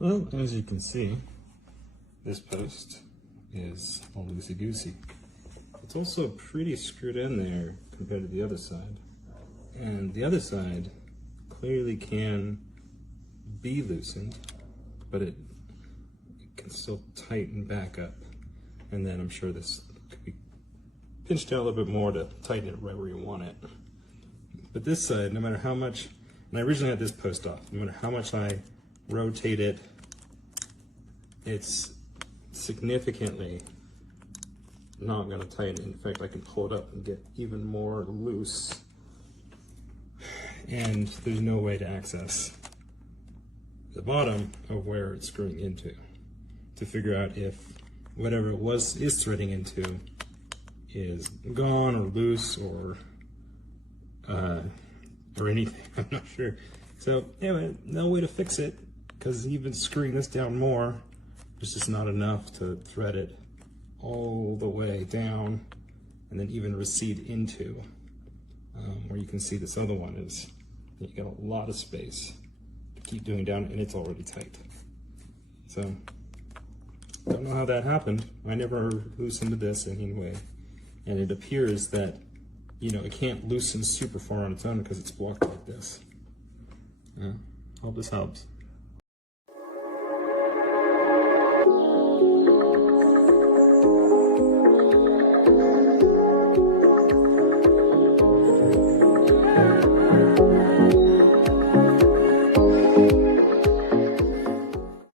Well, as you can see, this post is all loosey-goosey. It's also pretty screwed in there compared to the other side. And the other side clearly can be loosened, but it can still tighten back up. And then I'm sure this could be pinched down a little bit more to tighten it right where you want it. But this side, no matter how much, and I originally had this post off, no matter how much I rotate it, it's significantly not going to tighten. In fact, I can pull it up and get even more loose. And there's no way to access the bottom of where it's screwing into to figure out if whatever it is threading into is gone or loose or anything. I'm not sure. So anyway, no way to fix it, because even screwing this down more, there's just not enough to thread it all the way down and then even recede into where you can see this other one is. You got a lot of space to keep doing down, and it's already tight. So don't know how that happened. I never loosened this anyway, and it appears that, you know, it can't loosen super far on its own because it's blocked like this. Hope this helps.